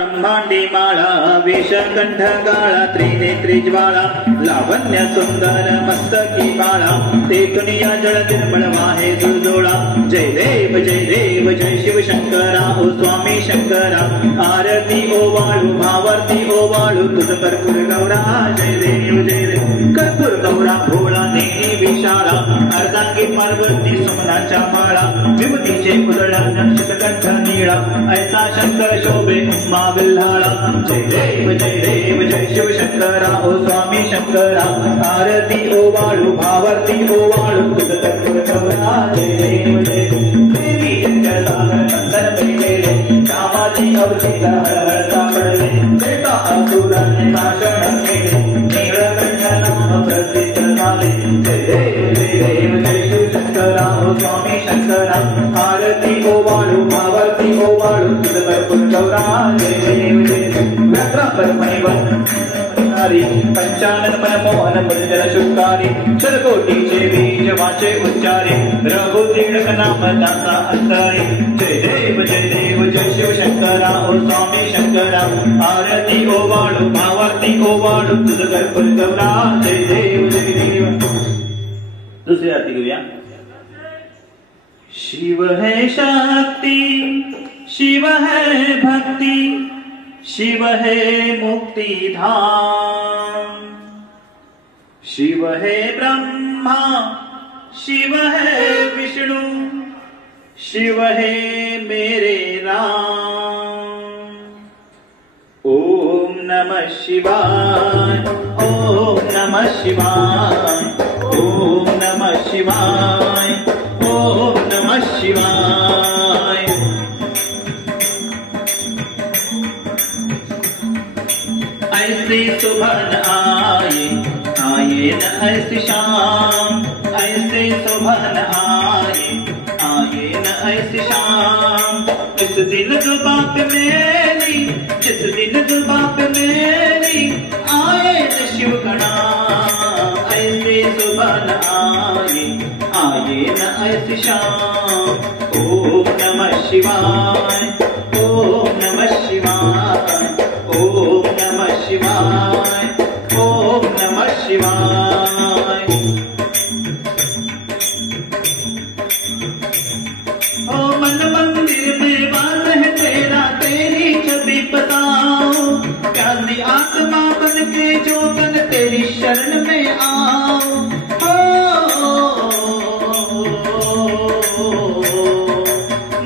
ब्रह्मांडी माळा विषकंठ काळा त्रिनेत्री ज्वाळा लावण्य सुंदर मस्तकी बाळा तेथून या जळ निर्मळ वाहे जुळजोळा जय देव जय शिव शंकरा ओ स्वामी शंकरा आरती ओवाळू भावार्थी ओवाळू तुझ कर्पूर गौरा जय देव कर्पूर गौरा भोळा नेही विशाळा अर्धांगी पार्वती सुमनाच्या माळा विभूतीचे उदळण शितकंठ निळा ऐसा शंकर शोभे उम्मा विल्हाळा जय देव जय शिव शंकरा ओ स्वामी शंकरा आरती ओवाळू भावार्थी ओवाळू तुझ कर्पूर गौरा जय देव देवी जगदागर नंदन बैलेले कामाची अवधीला हळहळ सापडले देता असुराने नाशण केले नीळकंठ नाम प्रसिद्ध झाले जय देव जय शिव शंकरा ओ स्वामी शंकरा आरती ओवाळू भावार्थी ओवाळू तुझ कर्पूर गौरा जय पंचानन मनमोहन मुंजन शुकारी शतकोटीचे बीज वाचे उच्चारे रघुतीर्थ नाम दासा अंतरे जय देव जय शिव शंकरा ओ स्वामी शंकरा आरती ओवाळू भावार्थी ओवाळू तुझ कर्पूर गौरा जय देव दूसरी आरती घेऊया शिव है शक्ति शिव है भक्ति शिव है मुक्ति धाम शिव है ब्रह्मा शिव है विष्णु शिव है मेरे राम ओम नमः शिवाय ओम नमः शिवाय ओम नमः शिवाय ओम नमः शिवाय ऐसी सुबह आए न ऐसी शाम ऐसे सुबह आए न ऐसी शाम इस दिन जुबा पे मेरी जिस दिन जुबा पे मेरी आए न शिव गणा ऐसे सुबह आए न ऐसी शाम ओम नमः शिवाय ओम नमः शिवाय ओम नमः शिवाय ओम नमः शिवाय ओ मन मंदिर में वास है तेरा तेरी छवि बताओ प्यासी आत्मा बन के जो बन तेरी शरण में आओ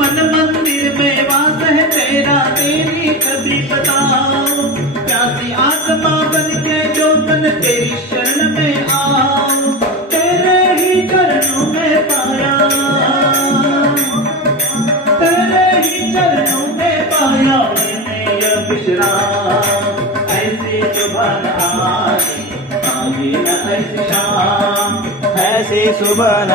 मन मंदिर में वास है तेरा तेरी छवि बताओ प्यासी आत्मा बन के जो बन तेरी शरण में आओ तेरे ही चरणों में पाया तेरे ही चरणों में पाया मैंने यह विश्राम ऐसी सुबह आए न ऐसी शाम ऐसी सुबह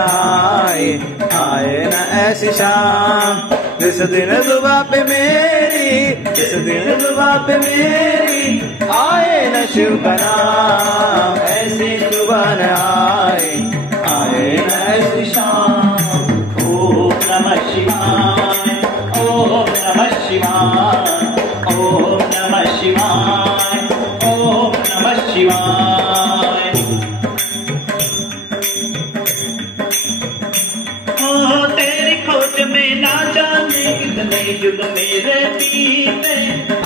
आए न ऐसी शाम जिस दिन सुबह पे मेरी जिस दिन सुबह पे मेरी आए न शिव का नाम ऐसी सुबह आए न ऐसी शाम ओम नमः शिवाय ओम नमः शिवाय ओम नमः शिवाय ओम नमः शिवाय ओ तेरी खोज में ना जाने कितने युग मेरे बीते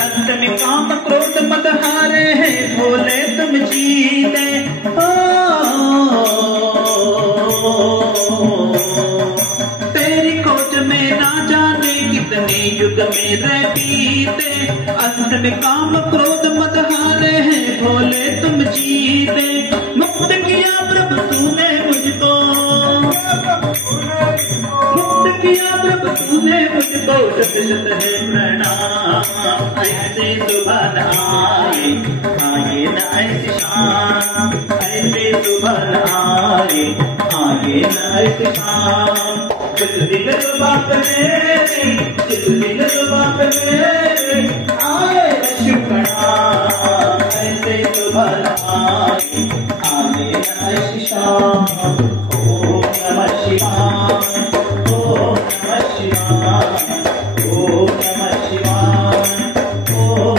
अंत में काम क्रोध मत हारे हैं भोले तुम जीते तेरी खोज में ना जाने कितने युग मेरे बीते अंत में काम क्रोध मत हारे हैं भोले तुम जीते मुक्त किया प्रभु तूने मुझको मुक्त किया प्रभु तूने मुझको शत शत है प्रणाम ऐसे सुबह आए न ऐसी शाम ऐसे सुबह आए न ऐसी शाम जिस दिन सुबह पे मेरी जिस दिन सुबह पे मेरी आए न शिव गणा ऐसे सुबह आए न ऐसी शाम ओम नमः शिवाय ओम नमः शिवाय ओम नमः शिवाय ओम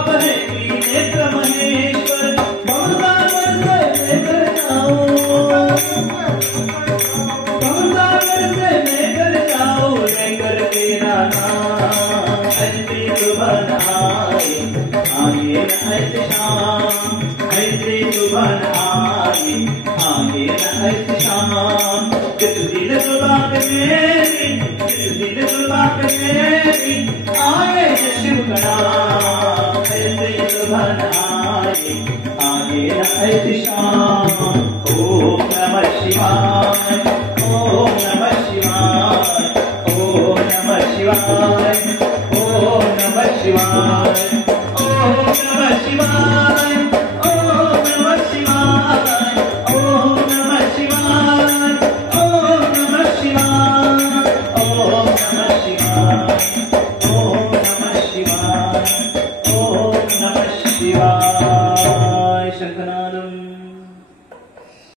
आप है त्रिनेत्र महेश्वर, भवसागर से लेकर जाओ, भवसागर से लेकर जाओ, लेकर तेरा नाम। ऐसी सुबह आए आगे न ऐसे शाम, ऐसी सुबह आए आगे न ऐसे शाम। जिस दिल सुबह पे मेरी, जिस दिल सुबह पे मेरी, आए शिव का नाम। ऐसी सुबह आए आगे न ऐसे शाम। ओम नमः शिवाय, ओम नमः शिवाय, ओम नमः शिवाय, ओम नमः शिवाय, ओम नमः शिवाय, ओम नमः शिवाय, ओम नमः शिवाय, ओम नमः शिवाय, ओम नमः शिवाय।